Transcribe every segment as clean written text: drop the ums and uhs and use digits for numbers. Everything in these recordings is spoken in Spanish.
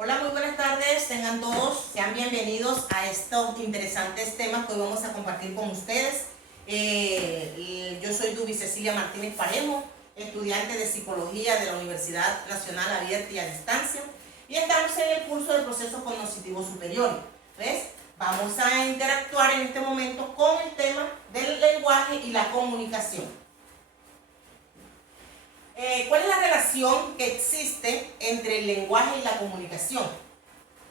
Hola, muy buenas tardes, tengan todos, sean bienvenidos a estos interesantes temas que hoy vamos a compartir con ustedes. Yo soy Duby Cecilia Martínez Parejo, estudiante de Psicología de la Universidad Nacional Abierta y a Distancia, y estamos en el curso de Procesos Cognitivos Superiores. ¿Ves? Vamos a interactuar en este momento con el tema del lenguaje y la comunicación. ¿Cuál es la relación que existe entre el lenguaje y la comunicación?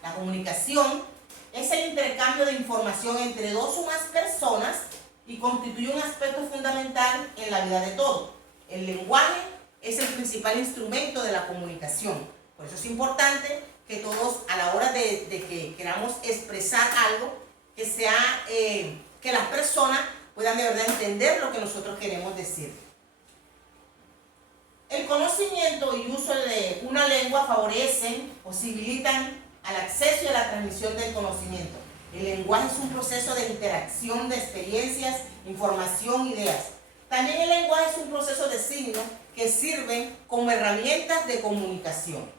La comunicación es el intercambio de información entre dos o más personas y constituye un aspecto fundamental en la vida de todos. El lenguaje es el principal instrumento de la comunicación. Por eso es importante que todos, a la hora de que queramos expresar algo, que las personas puedan de verdad entender lo que nosotros queremos decir. El conocimiento y uso de una lengua posibilitan al acceso y a la transmisión del conocimiento. El lenguaje es un proceso de interacción de experiencias, información, ideas. También el lenguaje es un proceso de signos que sirven como herramientas de comunicación.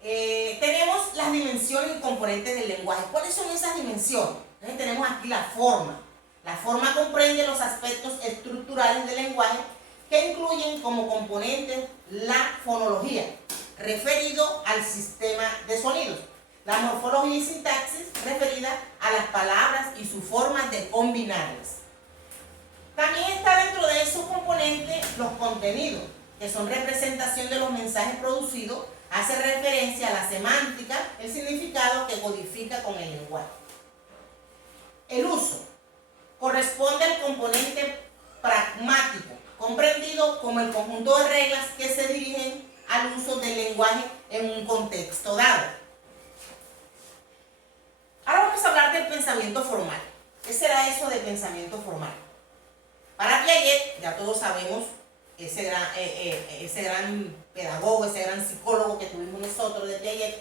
Tenemos las dimensiones y componentes del lenguaje. ¿Cuáles son esas dimensiones? Entonces tenemos aquí la forma. La forma comprende los aspectos estructurales del lenguaje que incluyen como componentes la fonología, referido al sistema de sonidos, la morfología y sintaxis, referida a las palabras y su forma de combinarlas. También está dentro de esos componentes los contenidos, que son representación de los mensajes producidos, hace referencia a la semántica, el significado que codifica con el lenguaje. El uso corresponde al componente pragmático, comprendido como el conjunto de reglas que se dirigen al uso del lenguaje en un contexto dado. Ahora vamos a hablar del pensamiento formal. ¿Qué será eso de pensamiento formal? Para Piaget, ya todos sabemos, ese gran pedagogo, ese gran psicólogo que tuvimos nosotros de Piaget,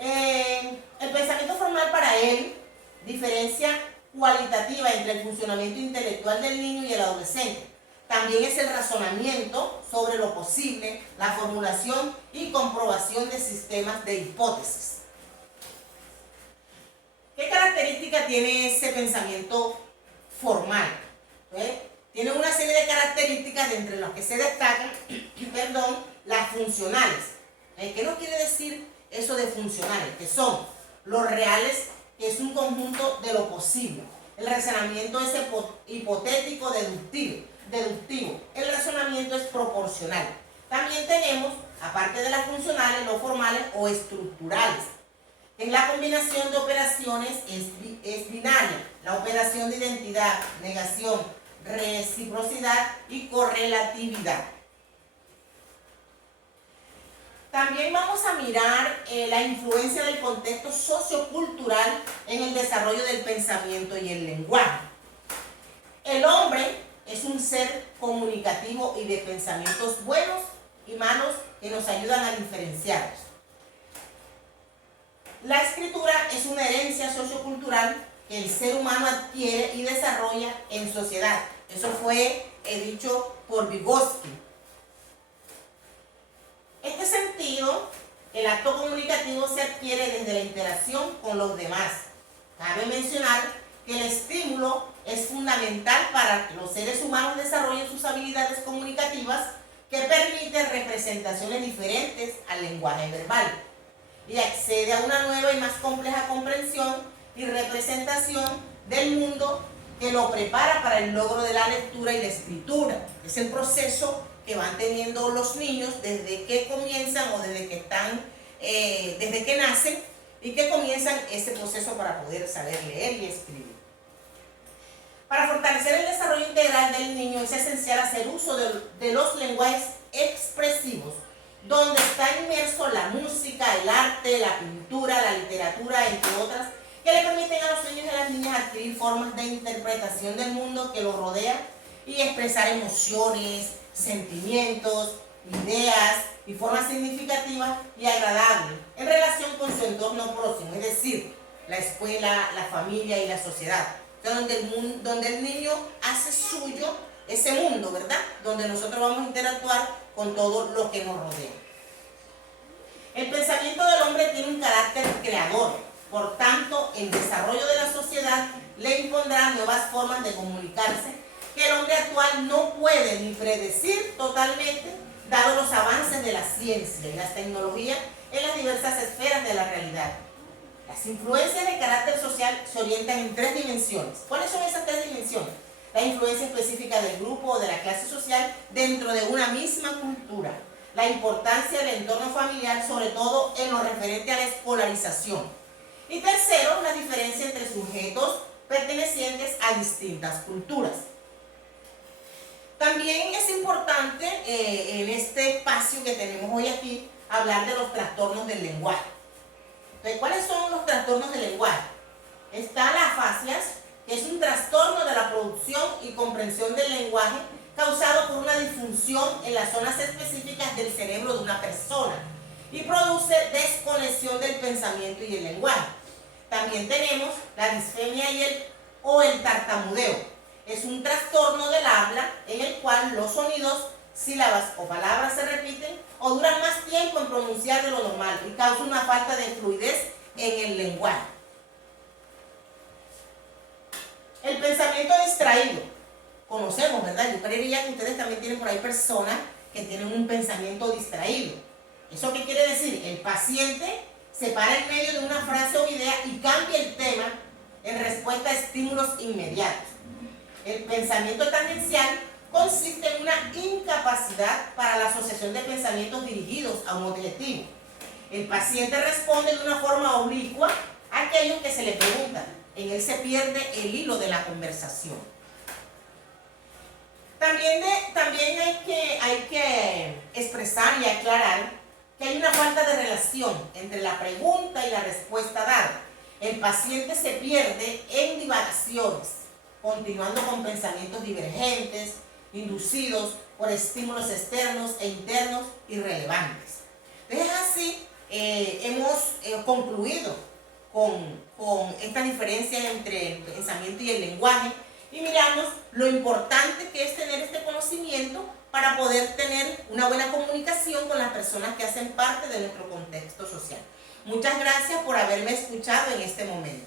el pensamiento formal para él diferencia cualitativa entre el funcionamiento intelectual del niño y el adolescente. También es el razonamiento sobre lo posible, la formulación y comprobación de sistemas de hipótesis. ¿Qué característica tiene ese pensamiento formal? Tiene una serie de características entre las que se destacan, las funcionales. ¿Qué nos quiere decir eso de funcionales? Que son los reales, que es un conjunto de lo posible. El razonamiento es hipotético deductivo. El razonamiento es proporcional. También tenemos, aparte de las funcionales, los formales o estructurales. En la combinación de operaciones es binaria. La operación de identidad, negación, reciprocidad y correlatividad. También vamos a mirar la influencia del contexto sociocultural en el desarrollo del pensamiento y el lenguaje. El hombre es un ser comunicativo y de pensamientos buenos y malos que nos ayudan a diferenciarlos. La escritura es una herencia sociocultural que el ser humano adquiere y desarrolla en sociedad. Eso fue dicho por Vygotsky. En este sentido, el acto comunicativo se adquiere desde la interacción con los demás. Cabe mencionar que el estímulo es fundamental para que los seres humanos desarrollen sus habilidades comunicativas que permiten representaciones diferentes al lenguaje verbal y accede a una nueva y más compleja comprensión y representación del mundo que lo prepara para el logro de la lectura y la escritura. Es el proceso que van teniendo los niños desde que comienzan o desde que nacen y que comienzan ese proceso para poder saber leer y escribir. Para fortalecer el desarrollo integral del niño es esencial hacer uso de los lenguajes expresivos, donde está inmerso la música, el arte, la pintura, la literatura, entre otras, que le permiten a los niños y a las niñas adquirir formas de interpretación del mundo que los rodea y expresar emociones, sentimientos, ideas y formas significativas y agradables en relación con su entorno próximo, es decir, la escuela, la familia y la sociedad, donde el niño hace suyo ese mundo, ¿verdad? Donde nosotros vamos a interactuar con todo lo que nos rodea. El creador. Por tanto, el desarrollo de la sociedad le impondrá nuevas formas de comunicarse que el hombre actual no puede ni predecir totalmente, dado los avances de la ciencia y las tecnologías en las diversas esferas de la realidad. Las influencias de carácter social se orientan en tres dimensiones. ¿Cuáles son esas tres dimensiones? La influencia específica del grupo o de la clase social dentro de una misma cultura. La importancia del entorno familiar, sobre todo en lo referente a la escolarización. Y tercero, la diferencia entre sujetos pertenecientes a distintas culturas. También es importante en este espacio que tenemos hoy aquí hablar de los trastornos del lenguaje. Entonces, ¿cuáles son los trastornos del lenguaje? Está la afasias, que es un trastorno de la producción y comprensión del lenguaje causado por una disfunción en las zonas específicas del cerebro de una persona y produce desconexión del pensamiento y el lenguaje. También tenemos la disfemia o el tartamudeo. Es un trastorno del habla en el cual los sonidos, sílabas o palabras se repiten o duran más tiempo en pronunciar de lo normal y causa una falta de fluidez en el lenguaje. El pensamiento distraído. Conocemos, ¿verdad? Yo creería que ustedes también tienen por ahí personas que tienen un pensamiento distraído. ¿Eso qué quiere decir? El paciente se para en medio de una frase o idea y cambia el tema en respuesta a estímulos inmediatos. El pensamiento tangencial consiste en una incapacidad para la asociación de pensamientos dirigidos a un objetivo. El paciente responde de una forma oblicua a aquello que se le pregunta. En él se pierde el hilo de la conversación. También hay que expresar y aclarar que hay una falta de relación entre la pregunta y la respuesta dada. El paciente se pierde en divagaciones, continuando con pensamientos divergentes, inducidos por estímulos externos e internos irrelevantes. Entonces así hemos concluido con esta diferencia entre el pensamiento y el lenguaje y miramos lo importante que es tener este conocimiento para poder tener una buena comunicación con las personas que hacen parte de nuestro contexto social. Muchas gracias por haberme escuchado en este momento.